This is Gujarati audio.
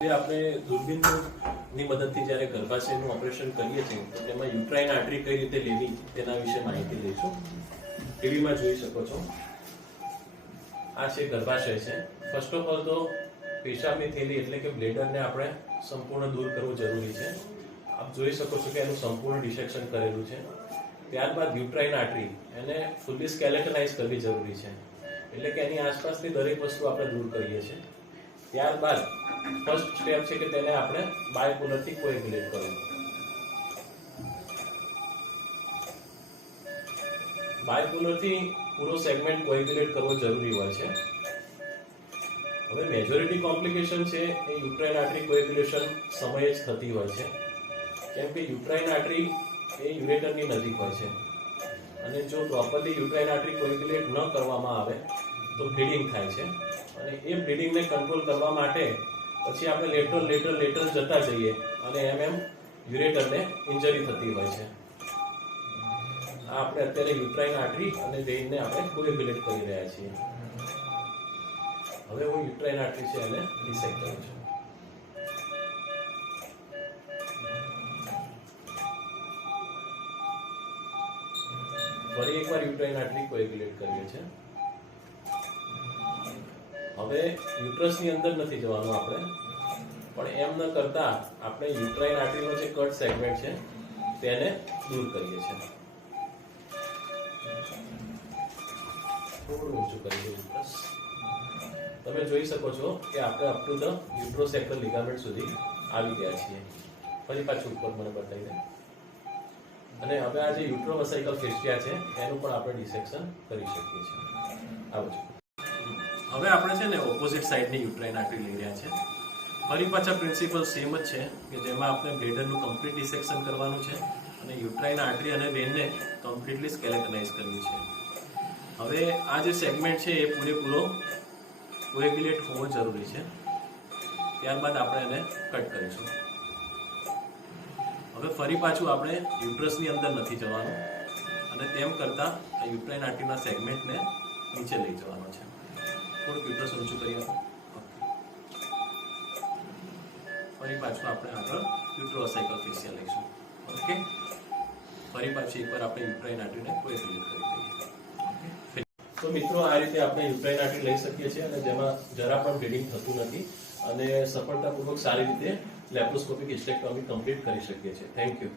આપણે દૂરબીનની મદદથી જ્યારે ગર્ભાશયનું ઓપરેશન કરીએ છીએ તો તેમાં યુટ્રાઇન આર્ટરી કઈ રીતે લેવી તેના વિશે માહિતી લઈશું. ટીવીમાં જોઈ શકો છો, આ છે ગર્ભાશય છે. ફર્સ્ટ ઓફ ઓલ તો પેશાબની થેલી એટલે કે બ્લેડરને આપણે સંપૂર્ણ દૂર કરવું જરૂરી છે. આપ જોઈ શકો છો કે એનું સંપૂર્ણ ડિસેક્શન કરેલું છે. ત્યારબાદ યુટ્રાઇન આર્ટરી એને ફુલ્લી સ્કેલેટનાઇઝ કરવી જરૂરી છે, એટલે કે એની આસપાસની દરેક વસ્તુ આપણે દૂર કરીએ છીએ. ત્યારબાદ ફર્સ્ટ સ્ટેપ છે કે તેને આપણે બાયપોલરથી કોએગ્યુલેટ કરવું. બાયપોલરથી પૂરો સેગમેન્ટ કોએગ્યુલેટ કરવો જરૂરી હોય છે. હવે મેજોરિટી કોમ્પ્લિકેશન છે એ યુટ્રાઇન આર્ટરી કોએગ્યુલેશન સમયે જ થતી હોય છે, કેમ કે યુટ્રાઇન આર્ટરી એ યુરેટરની નજીક હોય છે અને જો પ્રોપરલી યુટ્રાઇન આર્ટરી કોએગ્યુલેટ ન કરવામાં આવે તો બ્લીડિંગ થાય છે અને એ બ્લીડિંગને કંટ્રોલ કરવા માટે પછી આપણે લેટરલ જતા જઈએ અને એમ યુરેટરને ઇન્જરી થતી હોય છે. આ આપણે અત્યારે યુટ્રાઇન આર્ટરી અને વેઇનને આપણે કોએગ્યુલેટ કરી રહ્યા છીએ. હવે હું યુટ્રાઇન આર્ટરી છે એને ડિસેક્ટ કરું છું. ફરી એકવાર યુટ્રાઇન આર્ટરી કોએગ્યુલેટ કરીએ છીએ. હવે યુટ્રસની અંદર નથી જવાનું આપણે, પણ એમ ન કરતા આપણે યુટ્રાઇન આર્ટરીનો જે કટ સેગમેન્ટ છે તેને દૂર કરીએ છીએ. થોડું ઊંચું કરી દઈએ યુટ્રસ. તમે જોઈ શકો છો કે આપણે અપ ટુ ધ યુટ્રોસેક્રલ લિગામેન્ટ સુધી આવી ગયા છીએ. ફરી પાછું ઉપર મને બતાવી દે. અને હવે આ જે યુટ્રોવસાઇકલ ફેસ્ટિયા છે એનું પણ આપણે ડિસેક્શન કરી શકીએ છીએ. આવું છે. હવે આપણે છે ને ઓપોઝિટ સાઈડની યુટ્રાઇન આર્ટરી લઈ રહ્યા છે. ફરી પાછા પ્રિન્સિપલ સેમ જ છે કે જેમાં આપણે બ્લેડરનું કમ્પ્લીટ ડિસેક્શન કરવાનું છે અને યુટ્રાઇન આર્ટરી અને વેનને કમ્પ્લીટલી સ્કેલેટનાઇઝ કરવી છે. હવે આ જે સેગમેન્ટ છે એ પૂરેપૂરો કોએગ્યુલેટ હોવો જરૂરી છે. ત્યારબાદ આપણે એને કટ કરીશું. હવે ફરી પાછું આપણે યુટ્રસની અંદર નથી જવાનું અને તેમ કરતાં આ યુટ્રાઇન આર્ટરીના સેગમેન્ટને નીચે લઈ જવાનો છે. થોડુંક યુટ્રસ ઊંચું કરી આપો. ફરી પાછું આપણે આગળ યુટ્રોવસાઇકલ ફેશિયા લઈશું. ઓકે, ફરી પાછું એકવાર આપણે યુટ્રાઇન આર્ટરીને કોએગ્યુલેટ કરી દઈએ. તો મિત્રો, આ રીતે આપણે યુટ્રાઇન આર્ટરી લઈ શકીએ છીએ અને જેમાં જરા પણ બ્લીડિંગ થતું નથી અને સફળતાપૂર્વક સારી રીતે લેપ્રોસ્કોપિક હિસ્ટેક્ટોમી કમ્પ્લીટ કરી શકીએ છીએ. Thank you.